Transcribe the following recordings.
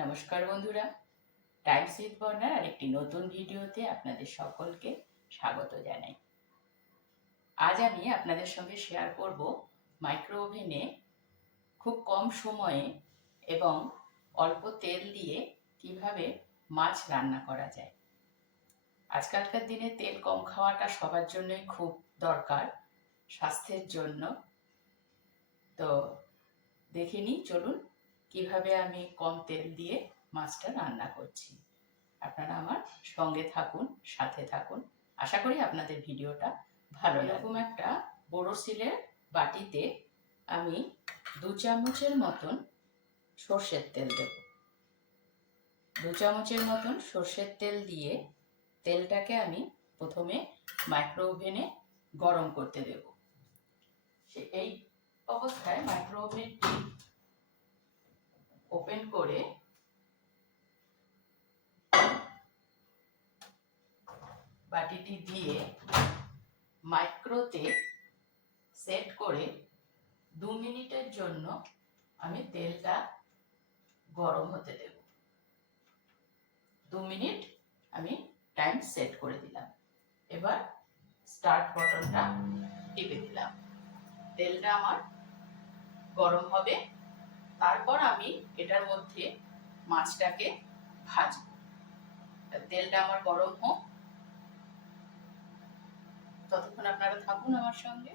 নমস্কার বন্ধুরা, Times with বর্ণার আরেকটি নতুন ভিডিওতে আপনাদের সকলকে স্বাগত জানাই। আজ আমি আপনাদের সঙ্গে শেয়ার করব মাইক্রো ওভেনে খুব কম সময়ে এবং অল্প তেল দিয়ে কিভাবে মাছ রান্না করা যায়। আজকালকার দিনে তেল কম খাওয়াটা সবার জন্যই খুব দরকার স্বাস্থ্যের জন্য। তো দেখে নিই, চলুন কিভাবে আমি কম তেল দিয়ে মাছটা রান্না করছি। আপনারা আমার সঙ্গে থাকুন, সাথে থাকুন। আশা করি আপনাদের ভিডিওটা ভালো লাগবে। এরকম একটা বোরোসিলের বাটিতে আমি 2 চামচের মতন সর্ষের তেল দেব। 2 চামচের মতন সর্ষের তেল দিয়ে তেলটাকে আমি প্রথমে মাইক্রো ওভেনে গরম করতে দেব। এই অবস্থায় মাইক্রো ওভেনটি ওপেন করে বাটিটি দিয়ে মাইক্রোতে সেট করে 2 মিনিটের জন্য আমি তেলটা গরম হতে দেব। 2 মিনিট আমি টাইম সেট করে দিলাম। এবার স্টার্ট বাটনটা টিপে দিলাম। তেলটা আমার গরম হবে, তারপর আমি এটার মধ্যে মাছটাকে ভাজব। তেলটা আমার গরম হোক, ততক্ষণ আপনারা থাকুন আমার সঙ্গে।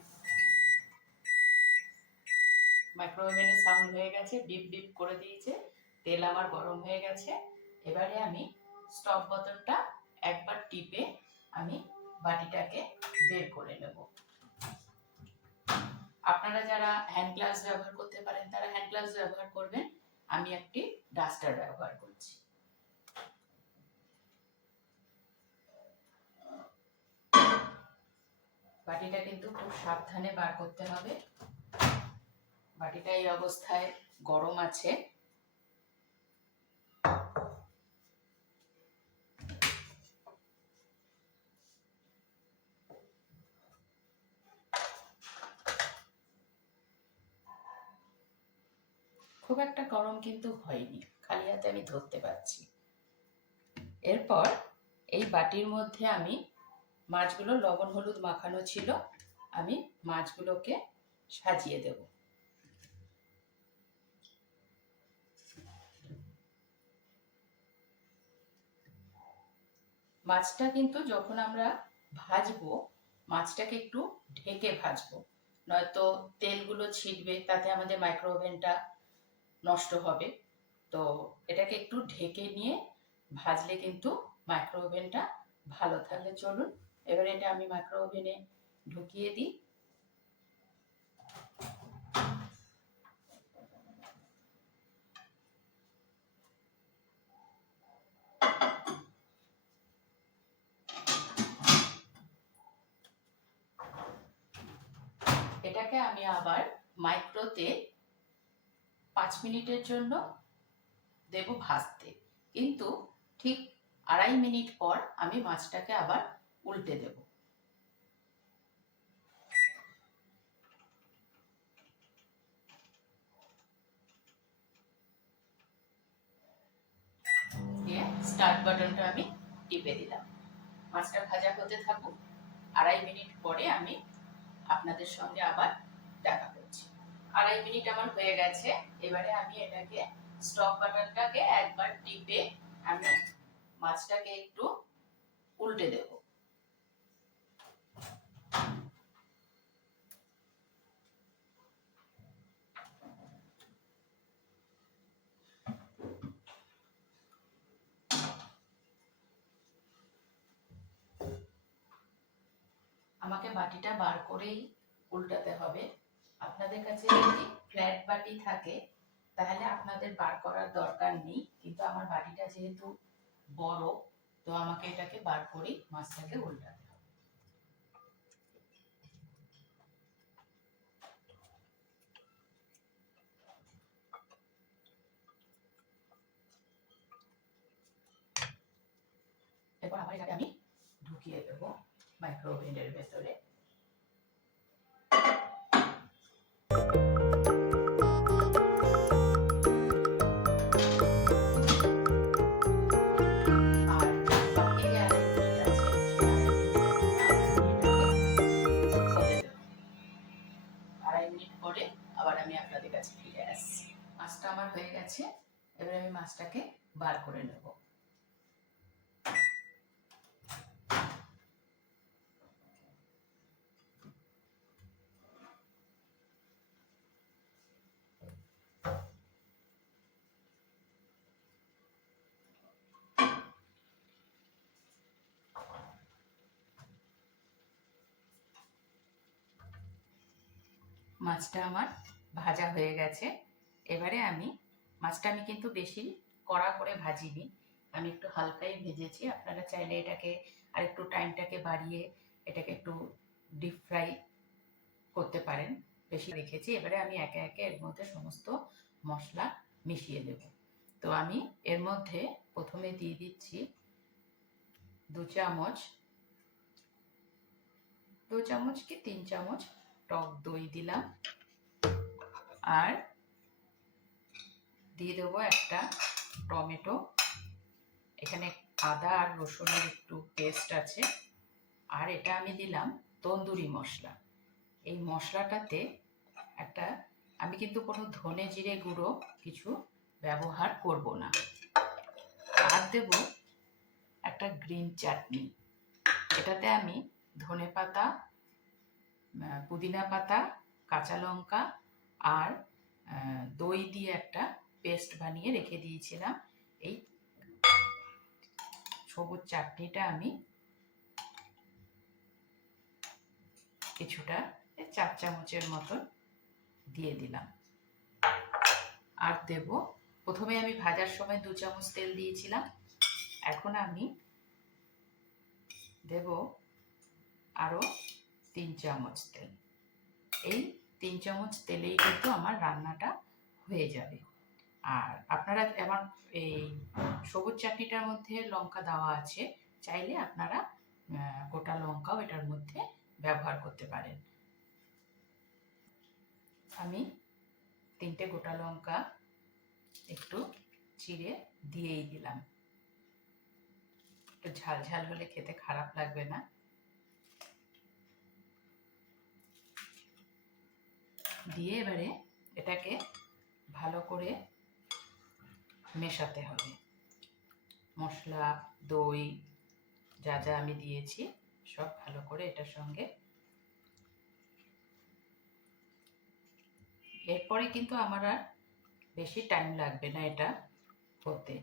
মাইক্রো ওভেনের সাউন্ড হয়ে গেছে, বিপ বিপ করে দিয়েছে, তেল আমার গরম হয়ে গেছে। এবারে আমি স্টপ বাটনটা একবার টিপে আমি বাটিটাকে বের করে নেব। আপনারা যারা হ্যান্ড গ্লাভস ব্যবহার করতে পারেন তারা হ্যান্ড গ্লাভস ব্যবহার করবেন, আমি একটি ডাস্টার ব্যবহার করছি। বাটিটা কিন্তু খুব সাবধানে বার করতে হবে। বাটিটা এই অবস্থায় গরম আছে। খুব একটা গরম কিন্তু হয়নি, খালি হাতে আমি ধরতে পারছি। এরপর এই বাটির মধ্যে আমি মাছগুলো লবণ হলুদ মাখানো ছিল, আমি মাছগুলোকে সাজিয়ে দেব। মাছটা কিন্তু যখন আমরা ভাজবো, মাছটাকে একটু ঢেকে ভাজবো, নয়তো তেলগুলো ছিটবে, তাতে আমাদের মাইক্রো ওভেনটা নষ্ট হবে। তো এটাকে একটু ঢেকে নিয়ে ভাজলে কিন্তু মাইক্রো ওভেনটা ভালো থাকলে। চলুন এবার এটা আমি মাইক্রো ওভেনে ঢুকিয়ে দিই। এটাকে আমি আবার মাইক্রোতে 5 মিনিটের জন্য দেব ভাজতে, কিন্তু ঠিক 2.5 মিনিট পর আমি মাছটাকে আবার উল্টে দেব। দিয়ে স্টার্ট বাটনটা আমি টিপে দিলাম। মাছটা ভাজা হতে থাকুক, 2.5 মিনিট পরে আমি আপনাদের সঙ্গে আবার দেখা করছি। 2.5 মিনিট আমার হয়ে গেছে। এবারে আমি এটাকে স্টপ বাটনটাকে একবার টিপে আমি মাছটাকে একটু উল্টে দেব। আমাকে বাটিটা বার করেই উল্টাতে হবে। আপনাদের কাছে যদি ফ্ল্যাট বাটি থাকে তাহলে আপনাদের বার করার দরকার নেই, কিন্তু আমার বাটিটা যেহেতু বড়, তো আমাকে এটাকে বার করেই মাছটাকে উল্টাতে হবে। এরপর আবার এটাকে আমি ঢুকিয়ে দেবো মাইক্রো ওভেনের ভেতরে। আমার হয়ে গেছে। এবার আমি মাছটাকে বার করে নেব। মাছটা আমার ভাজা হয়ে গেছে। এবারে মাছটা আমি কিন্তু বেশি কড়া করে ভাজিনি, আমি একটু হালকাই ভেজেছি। আপনারা চাইলে এটাকে আর একটু টাইমটাকে বাড়িয়ে এটাকে একটু ডিপ ফ্রাই করতে পারেন। বেশি রেখেছি। এবারে আমি একে একে এর মধ্যে সমস্ত মশলা মিশিয়ে দেব। তো আমি এর মধ্যে প্রথমে দিয়ে দিচ্ছি 2 চামচ কি 3 চামচ টক দই দিলাম, আর দিয়ে দেবো একটা টমেটো। এখানে আদা আর রসুনের একটু পেস্ট আছে। আর এটা আমি দিলাম তন্দুরি মশলা। এই মশলাটাতে আমি কিন্তু কোনো ধনে জিরে গুঁড়ো কিছু ব্যবহার করব না। আর দেব একটা গ্রিন চাটনি। এটাতে আমি ধনে পাতা, পুদিনা পাতা, কাঁচা লঙ্কা আর দই দিয়ে একটা পেস্ট বানিয়ে রেখে দিয়েছিলাম। এই সবুজ চাটনিটা আমি কিছুটা 4 চামচের মতন দিয়ে দিলাম। আর দেব, প্রথমে আমি ভাজার সময় 2 চামচ তেল দিয়েছিলাম, এখন আমি দেব আরো 3 চামচ তেল। এই 3 চামচ তেলেই কিন্তু আমার রান্নাটা হয়ে যাবে। আর আপনারা আমার এই সবুজ চাটনিটার মধ্যে লঙ্কা দেওয়া আছে, চাইলে আপনারা গোটা লঙ্কাও এটার মধ্যে ব্যবহার করতে পারেন। আমি 3টে গোটা লঙ্কা একটু চিড়ে দিয়েই দিলাম। একটু ঝাল ঝাল হলে খেতে খারাপ লাগবে না। দিয়ে এবারে এটাকে ভালো করে মেশাতে হবে। মশলা, দই যা যা আমি দিয়েছি সব ভালো করে এটার সঙ্গে। এরপরে কিন্তু আমার আর বেশি টাইম লাগবে না এটা হতে।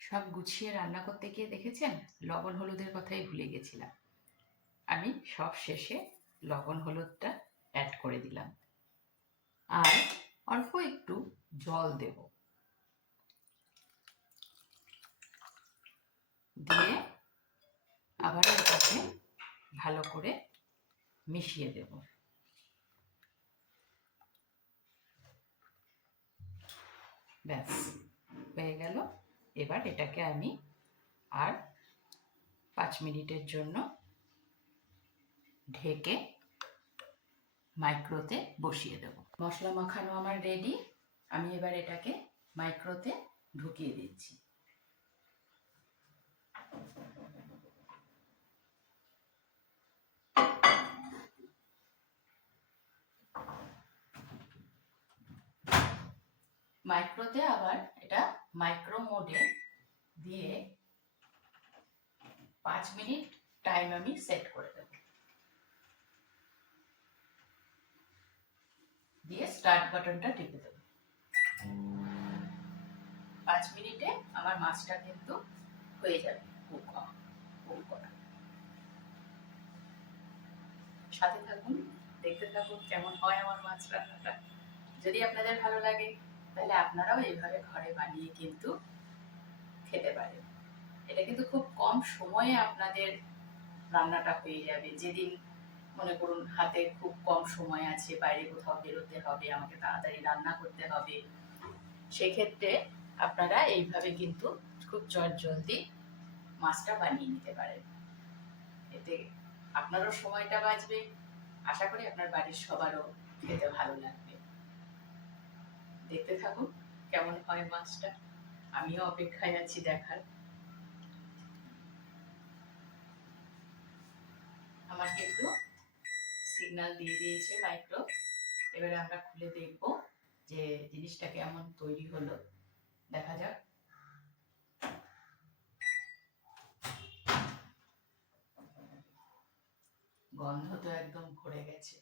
সব গুছিয়ে রান্না করতে গিয়ে দেখেছেন লবণ হলুদের কথাই ভুলে গেছিলাম। আমি সব শেষে লবণ হলুদটা অ্যাড করে দিলাম, আর অল্প একটু জল দেব। দিয়ে আবার এটাকে ভালো করে মিশিয়ে দেব। ব্যাস হয়ে গেল। এবার এটাকে আমি আর 5 মিনিটের জন্য ঢেকে মাইক্রোতে বসিয়ে দেব। মশলা মাখানো আমার রেডি। আমি এবার এটাকে মাইক্রোতে ঢুকিয়ে দিচ্ছি। মাইক্রোতে আবার এটা মাইক্রো মোডে দিয়ে 5 মিনিট টাইম আমি সেট করে দেব। দিয়ে স্টার্ট বাটনটা টিপে দেব। 5 মিনিটে আমার মাছটা কিন্তু হয়ে যাবে কুক করা। সাথে থাকুন, দেখতে থাকুন কেমন হয় আমার মাছ রান্নাটা। যদি আপনাদের ভালো লাগে তাহলে আপনারাও এইভাবে ঘরে বানিয়ে কিন্তু খেতে পারেন। এটা কিন্তু খুব কম সময়ে আপনাদের রান্নাটা হয়ে যাবে। যেদিন মনে করুন হাতে খুব কম সময় আছে, বাইরে কোথাও বেরোতে হবে, আমাকে তাড়াতাড়ি রান্না করতে হবে, সেক্ষেত্রে আপনারা এইভাবে কিন্তু খুব চটজলদি মাছটা বানিয়ে নিতে পারেন। এতে আপনারও সময়টা বাঁচবে, আশা করি আপনার বাড়ির সবারও খেতে ভালো লাগবে। দেখতে থাকুন কেমন হয় মাছটা, আমিও অপেক্ষায় আছি দেখার। আমার কিন্তু সিগন্যাল দিয়ে দিয়েছে মাইক্রো। এবারে আমরা খুলে দেখব যে জিনিসটা কেমন তৈরি হলো, দেখা যাক। গন্ধ তো একদম ভরে গেছে।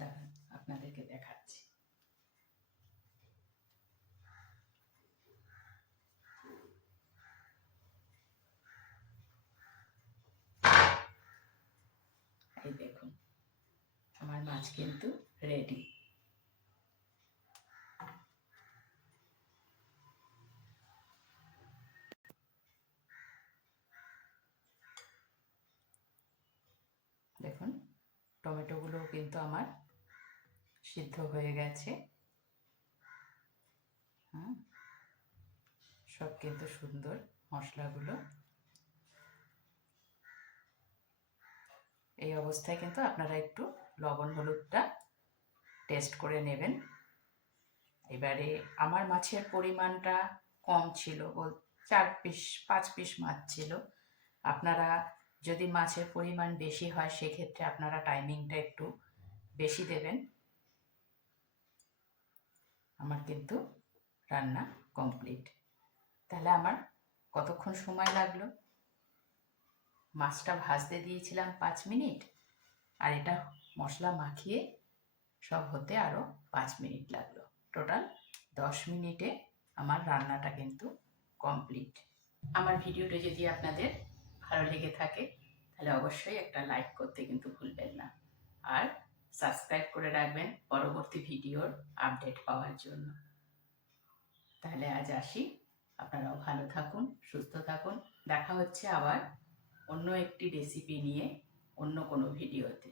দেখেন, আপনাদেরকে দেখাচ্ছি। এই দেখুন, আমার মাছ কিন্তু রেডি। দেখুন, টমেটোগুলো কিন্তু আমার সিদ্ধ হয়ে গেছে। হ্যাঁ, সব কিন্তু সুন্দর মশলাগুলো। এই অবস্থায় কিন্তু আপনারা একটু লবণ হলুদটা টেস্ট করে নেবেন। এবারে আমার মাছের পরিমাণটা কম ছিল, 5 পিস মাছ ছিল। আপনারা যদি মাছের পরিমাণ বেশি হয় সেক্ষেত্রে আপনারা টাইমিংটা একটু বেশি দেবেন। আমার কিন্তু রান্না কমপ্লিট। তাহলে আমার কতক্ষণ সময় লাগলো? মাছটা ভাজতে দিয়েছিলাম 5 মিনিট, আর এটা মশলা মাখিয়ে সব হতে আরও 5 মিনিট লাগলো। টোটাল 10 মিনিটে আমার রান্নাটা কিন্তু কমপ্লিট। আমার ভিডিওটা যদি আপনাদের ভালো লেগে থাকে তাহলে অবশ্যই একটা লাইক করতে কিন্তু ভুলবেন না, আর সাবস্ক্রাইব করে রাখবেন পরবর্তী ভিডিওর আপডেট পাওয়ার জন্য। তাহলে আজ আসি, আপনারাও ভালো থাকুন, সুস্থ থাকুন। দেখা হচ্ছে আবার অন্য একটি রেসিপি নিয়ে অন্য কোনো ভিডিওতে।